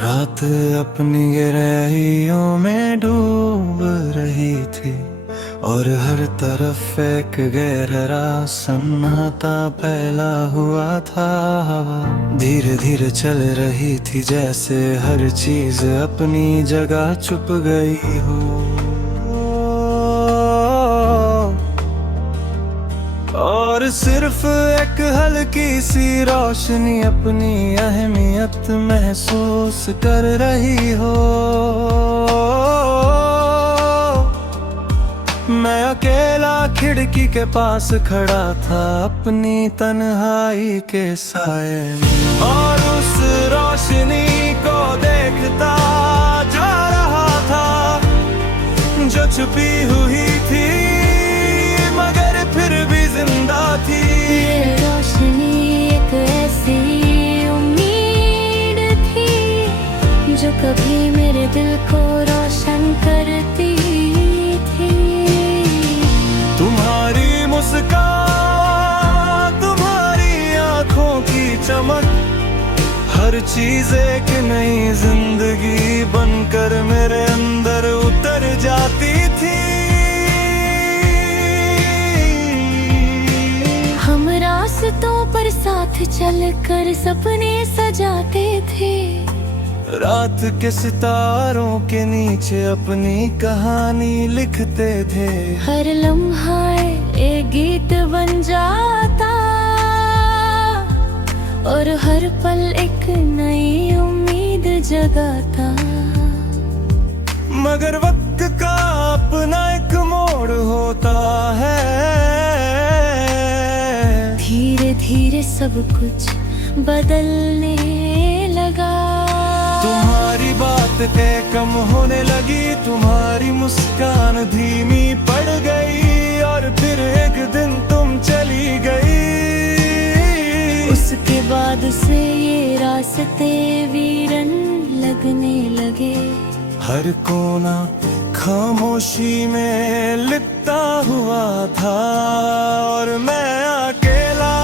रात अपनी गहराइयों में डूब रही थी और हर तरफ एक गहरा सन्नाटा फैला हुआ था। हवा धीरे धीरे चल रही थी, जैसे हर चीज अपनी जगह छुप गई हो। और सिर्फ एक हल्की सी रोशनी अपनी अहमियत महसूस कर रही हो। मैं अकेला खिड़की के पास खड़ा था, अपनी तन्हाई के साए में, और उस रोशनी को देखता जा रहा था जो छुपी हुई थी मगर फिर भी जिंदा थी। ये रोशनी एक ऐसी उम्मीद थी जो कभी मेरे दिल को रोशन करती थी। तुम्हारी मुस्कान, तुम्हारी आंखों की चमक, हर चीज एक नई जिंदगी बनकर मेरे अंदर उतर जाती थी। हम रास्तों पर साथ चलकर सपने सजाते थे, रात के सितारों के नीचे अपनी कहानी लिखते थे। हर लम्हा एक गीत बन जाता और हर पल एक नई उम्मीद जगाता। मगर वक्त का अपना एक मोड़ होता है, धीरे धीरे सब कुछ बदलने लगा। तुम्हारी बातें कम होने लगी, तुम्हारी मुस्कान धीमी पड़ गई, और फिर एक दिन तुम चली गई। उसके बाद से ये रास्ते वीरन लगने लगे। हर कोना खामोशी में लिपटा हुआ था, और मैं अकेला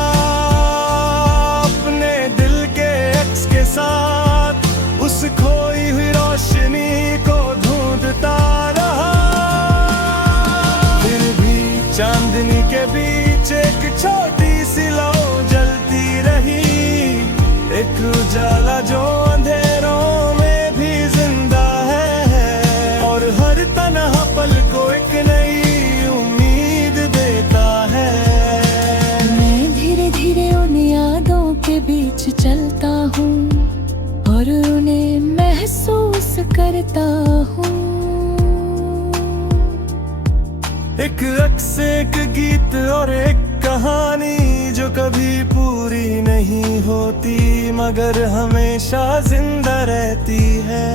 अपने दिल के अक्स के साथ उस खोई हुई रोशनी को ढूंढता रहा। फिर भी चांदनी के बीच एक छोटी सी लौ जलती रही, एक उजाला जो अंधेरों में भी जिंदा है, और हर तन्हा पल को एक नई उम्मीद देता है। मैं धीरे धीरे उन यादों के बीच चलता हूँ और उन्हें महसूस करता हूँ। एक अक्स, एक गीत और एक कहानी जो कभी पूरी नहीं होती मगर हमेशा जिंदा रहती है।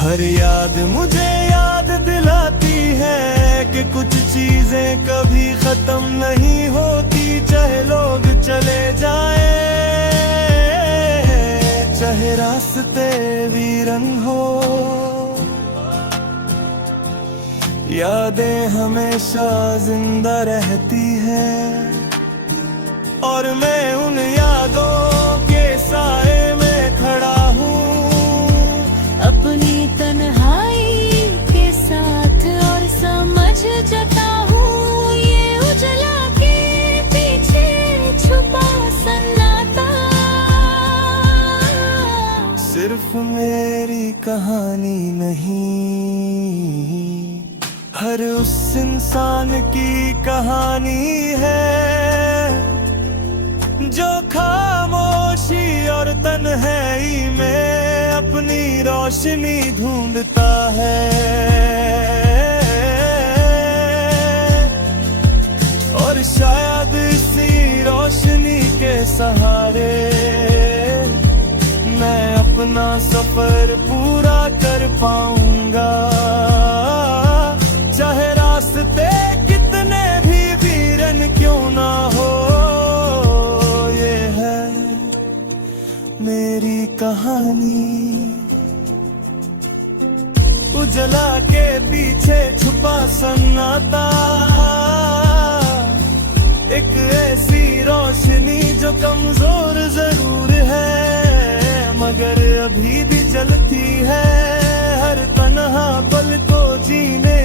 हर याद मुझे याद दिलाती है कि कुछ चीजें कभी खत्म नहीं होती, चाहे लोग चले जाए, चाहे रास्ते वीरन हो। यादें हमेशा जिंदा रहती हैं, और मैं उन यादों के साए में खड़ा हूँ, अपनी तन्हाई के साथ, और समझ जाता हूँ ये उजला के पीछे छुपा सन्नाटा सिर्फ मेरी कहानी नहीं, हर उस इंसान की कहानी है जो खामोशी और तन्हाई में अपनी रोशनी ढूंढता है। और शायद इसी रोशनी के सहारे मैं अपना सफर पूरा कर पाऊंगा, चाहे रास्ते कितने भी वीरन क्यों ना हो। ये है मेरी कहानी, उजला के पीछे छुपा सन्नाटा, एक ऐसी रोशनी जो कमजोर जरूर है मगर अभी भी जलती है, हर तन्हा पल को जीने